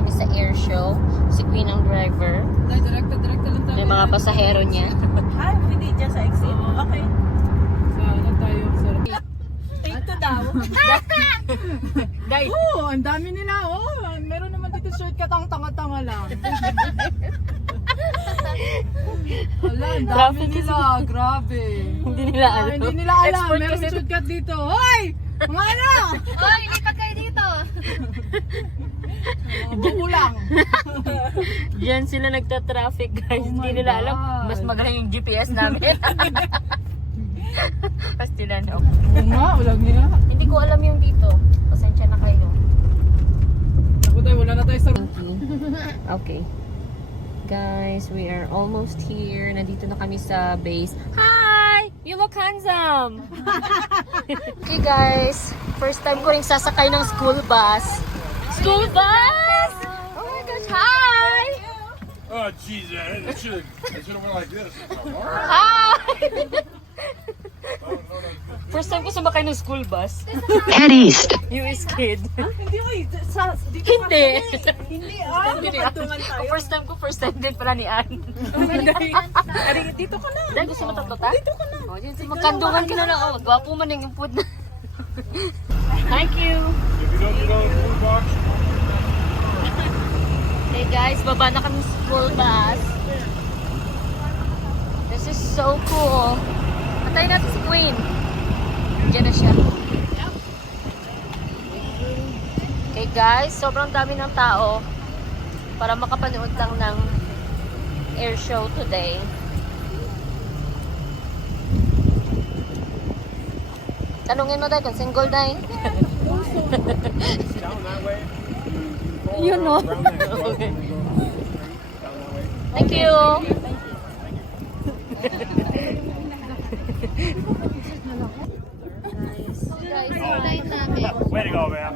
kami sa Airshow. Si Queen ang driver. Direkta lang tayo. May mga pasahero niya. Ah, hindi dyan sa exit. Okay. So, ano tayo? Take to daw. Guys, Oo, ang dami nila. Oh, meron naman dito shortcut ang tanga-tanga lang. Wala, ang dami nila. Grabe. hindi nila alam. Hindi nila alam. Expert Meron kasi shortcut dito. Hoy! Mga ano? Hoy, lipat kayo dito! Bukulang. Diyan sila nagta-traffic, guys. Oh my Hindi nila alam. God. Mas magaling yung GPS namin. Pastilan ako. Oo nga, walang niya. Hindi ko alam yung dito. Pasensya na kayo. Ako tayo, wala na tayo sa... Okay. Guys, we are almost here. Nandito na kami sa base. Hi! You look handsome! Okay guys, first time ko rin sasakay ng school bus. School bus! Oh my gosh, hi! Oh, jeez, I should have went like this. Hi! First time ko sumakay ng school bus. Head east. US kid. Hindi ko dito Hindi. Hindi Hindi ah. tayo. First time din pala ni Ann. Dito ka na. Dahil gusto mo tatlo ta? Dito ka na. O, yun, magkandungan ka na lang. Oh, gwapo man yung food na. Thank you. If you don't get on the blue box, Hey guys, baba na kami sa school bus. This is so cool. Antayin natin si Queen. Diyan na siya. Okay guys, sobrang dami ng tao para makapanood lang ng Airshow today. Tanungin mo dahil kung single dahil. down that way. You know. Down there. Okay. Down that way. Thank you. Guys, yung line namin. Way to go, man.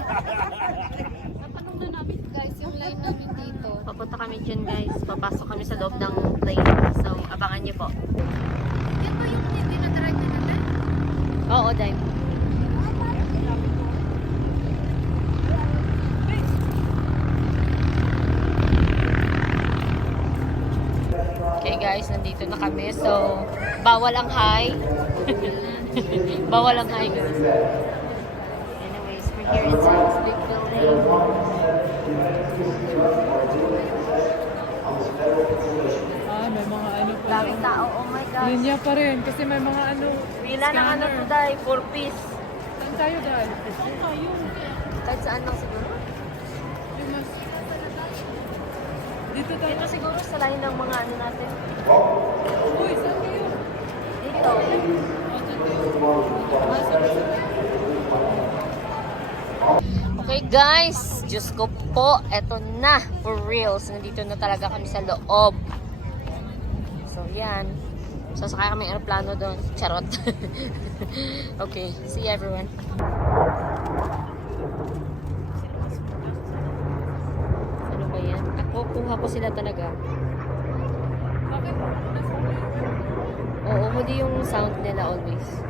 Napanong na namin guys, yung line namin dito. Papunta kami dyan guys. Papasok kami sa loob ng plane. So, abangan niyo po. Yan ba yung dinadrive na natin? Oo, Dime. Okay guys, nandito na kami. So, bawal ang high. Bawal ang high guys. Anyways, we're here inside this big building. May mga ano pa. Daming tao. Oh my gosh. Linya pa rin kasi may mga ano. Pila ng ano to dahil, 4 piece. Saan tayo dahil? Kahit saan lang siguro. Dito tayo. Dito siguro sa line ng mga ano natin. Uy, saan kayo? Dito. Okay guys, Diyos ko po, eto na, for reals. Nandito na talaga kami sa loob. So yan. Sasakay kami aeroplano doon. Charot. Okay, see you everyone. Ano ba yan? Ako, kuha ko sila talaga. Bakit? Oo, huli yung sound nila always.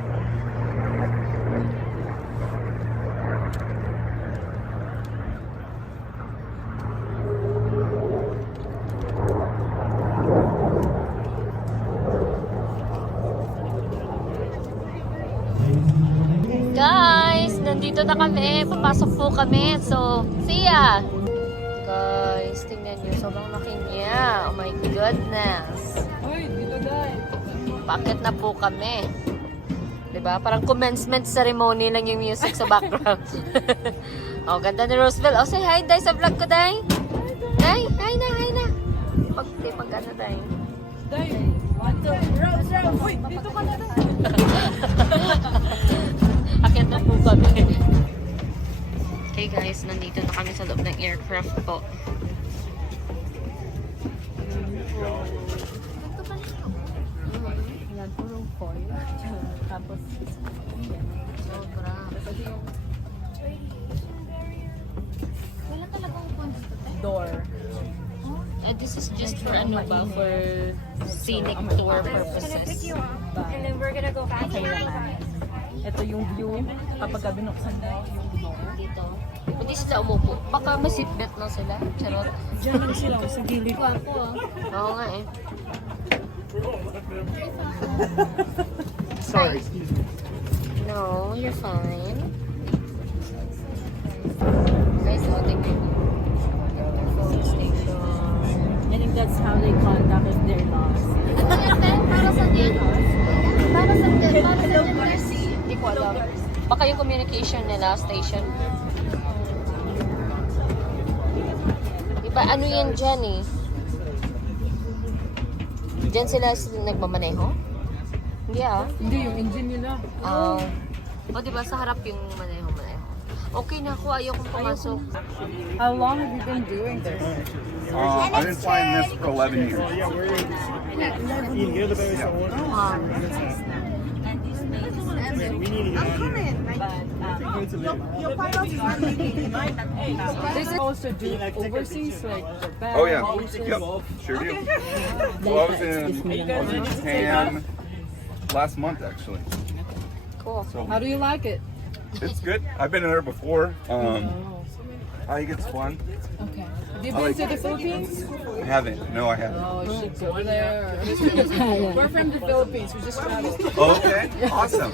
Guys, nandito na kami. Papasok po kami. So, see ya! Guys, tingnan nyo. Sobrang laki niya. Oh my goodness. Uy, dito dahil. Paakit na po kami. Diba? Parang commencement ceremony lang yung music sa background. Oh, ganda ni Roseville. Oh, say hi, Day, sa vlog ko, Day. Day, hi na, hi na. Pag ano, Day. Dahil. Rose. Uy, dito ka na dahil. Akit na po kami. Okay guys, nandito na kami sa loob ng aircraft po. Yan, purong foil. Tapos, sobra. Wala talagang constitute. Door. This is just for ano ba? For scenic tour purposes. And then we're gonna go back. Okay naman. Ito yung view kapag binuksan na yung door. Dito. Hindi sila umupo. Baka may seatbelt lang sila. Charot. Diyan lang sila sa gilid. Gwapo ah. Oo nga eh. Sorry, excuse me. No, you're fine. Guys, so tingnan mo. Phone station. I think that's how they contact if they're lost. Para sa din. Para sa din. Para sa din. Hindi ko alam. Baka yung communication nila, station. Iba, ano yan dyan eh? Dyan sila nagmamaneho? Hindi ah. Hindi, yung engine nila. O diba sa harap yung maneho-maneho. Okay na ako, ayaw kong pumasok. How long have you been doing this? I've been flying this for 11 years. Wow. This is also do overseas, like Japan. Oh yeah, yep, sure do. Well, I was in Japan last month actually. Cool. So How do you like it? it's good. I've been there before. I think it's fun. Okay. Have you been to the Philippines? I haven't. No, I haven't. Oh, you should go there. We're from the Philippines. We just traveled. Oh, okay, awesome.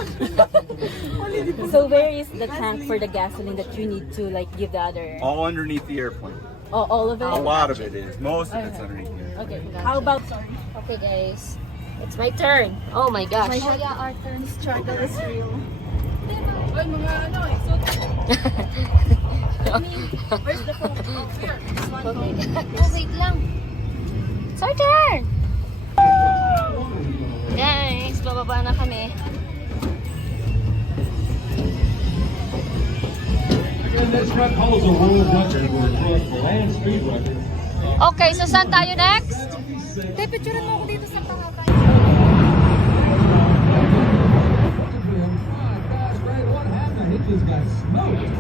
So where is the tank for the gasoline that you need to like give the other? All underneath the airplane. Oh, all of it? A lot of it is. Most of it's underneath the airplane. Okay. How about Okay guys, it's my turn. Oh my gosh. Oh yeah, our turn. Struggle is real. Ay, mga ano eh. So, where's the phone? Oh, here. This one. Okay. Oh, wait lang. It's our turn! Guys, bababa na kami. This truck holds a world record for a land speed record. Okay, so saan tayo next? Te, picturean mo ako dito sa pangalan. What happened? It just got smoked.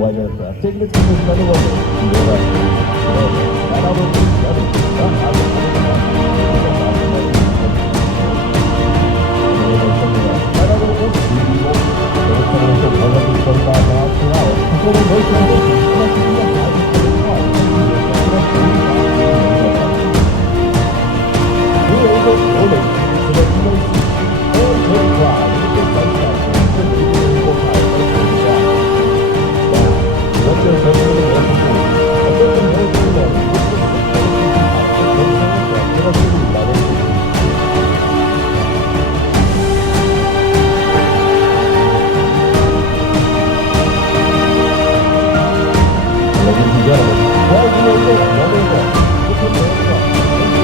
White aircraft taking its position on the runway. To your left. That altitude is ready. That altitude is beautiful. Those coming in at 125 miles per hour. Controlling those transitions. Connecting to the highest car. We're able to order so that you may see and take pride in the flight action for the beautiful pilot of the flight. Let's go take a look at the airport. A bit of military learning with the Ladies and gentlemen, while you are there, another one. With the aircraft, and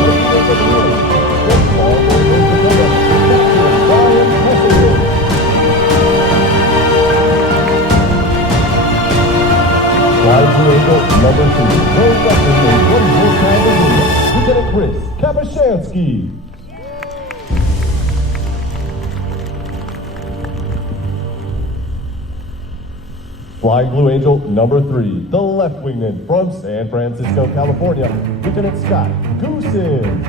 the news, let's all go to Dakota. Captain Brian Hesselman. Flight Eagle number 2, goes up in the 24-time balloon, Lieutenant Chris Kapushansky. Flying Blue Angel number 3, the left wingman from San Francisco, California, Lieutenant Scott Goosen.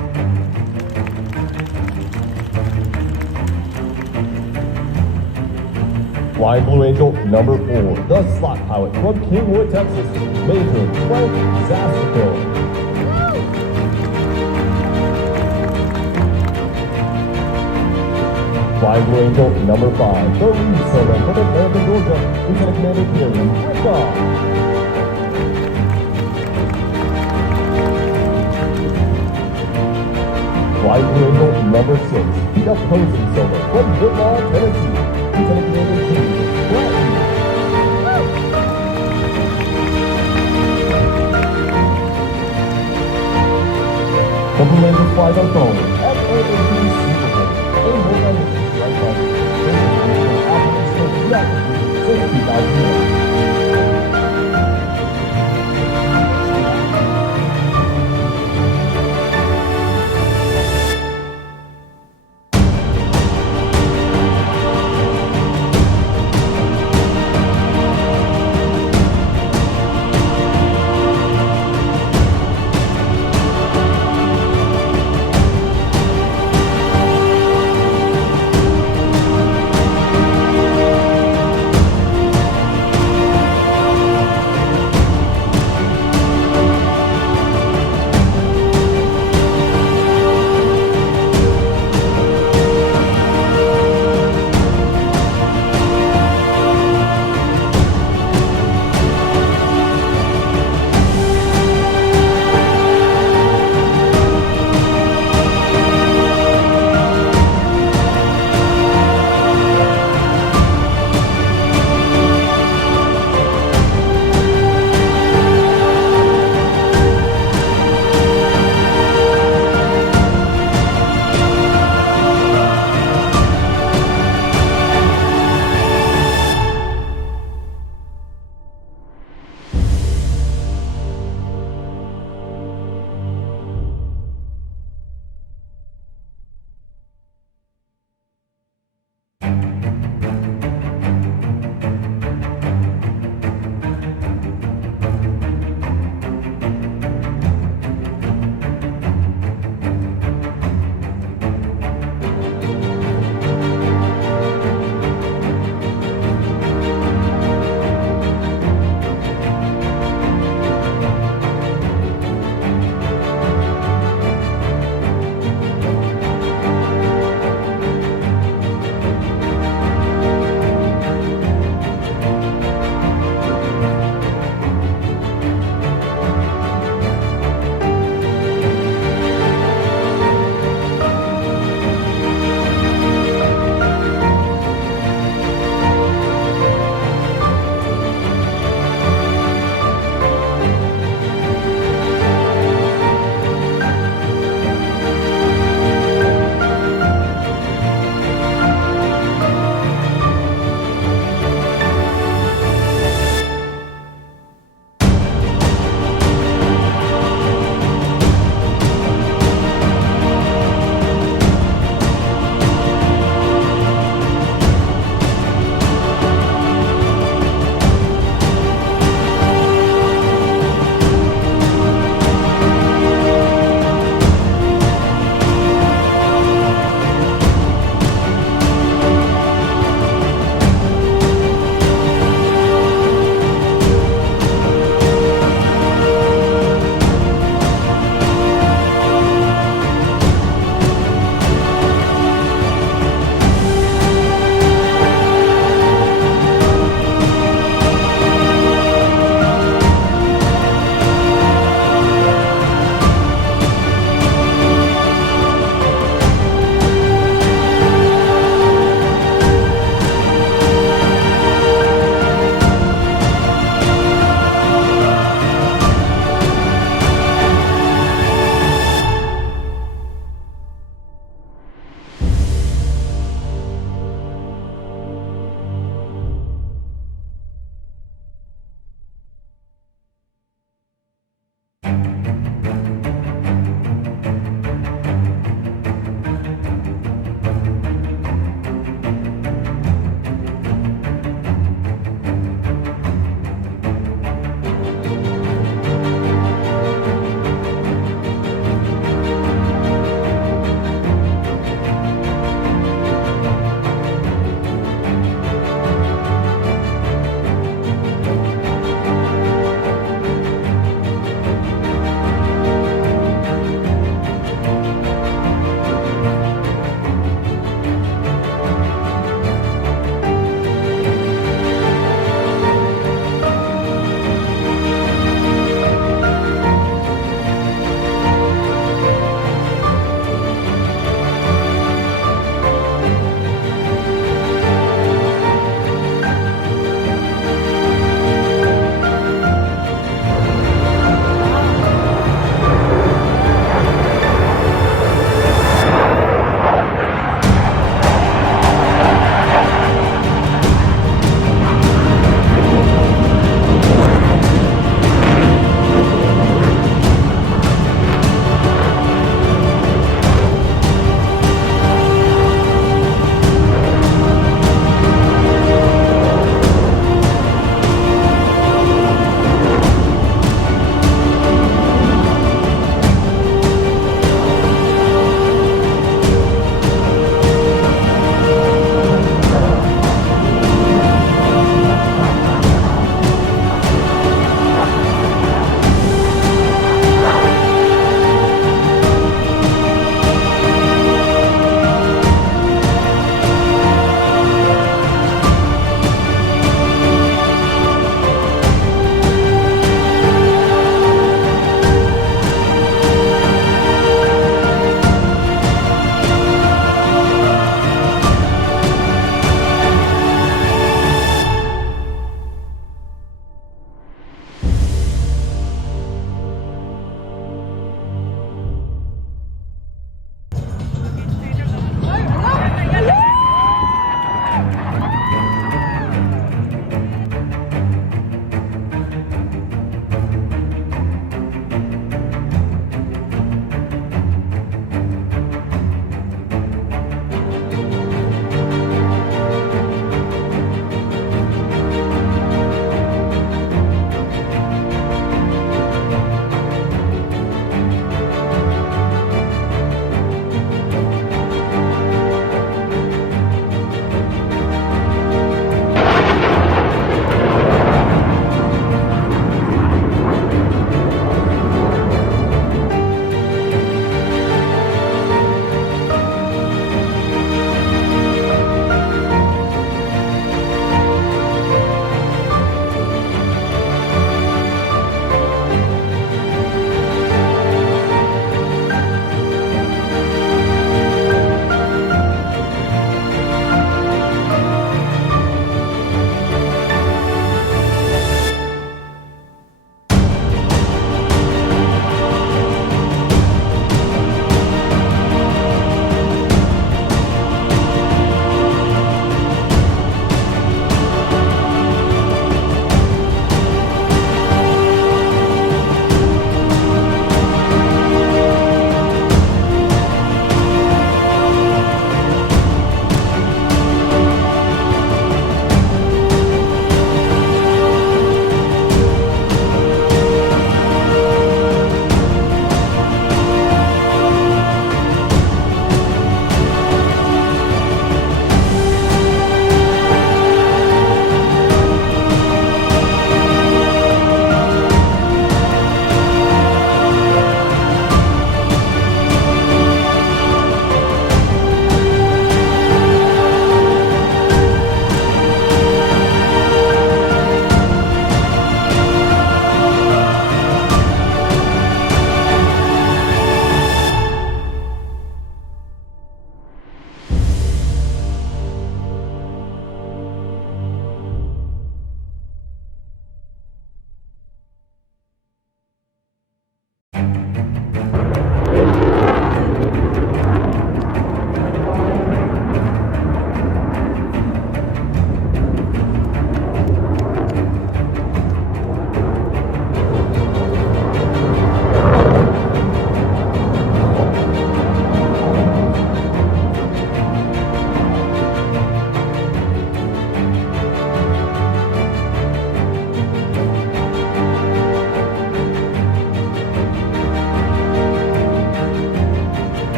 Flying Blue Angel number 4, the slot pilot from Kingwood, Texas, Major Frank Zastico. Flying Blue Angel number 5, the lead soaring from Atlanta, Georgia, Lieutenant Commander Gary Rickoff. Flying Blue Angel number 6, the opposing solar from Woodlawn, Tennessee, Lieutenant Commander James Bratton. Complimentary flight on phone at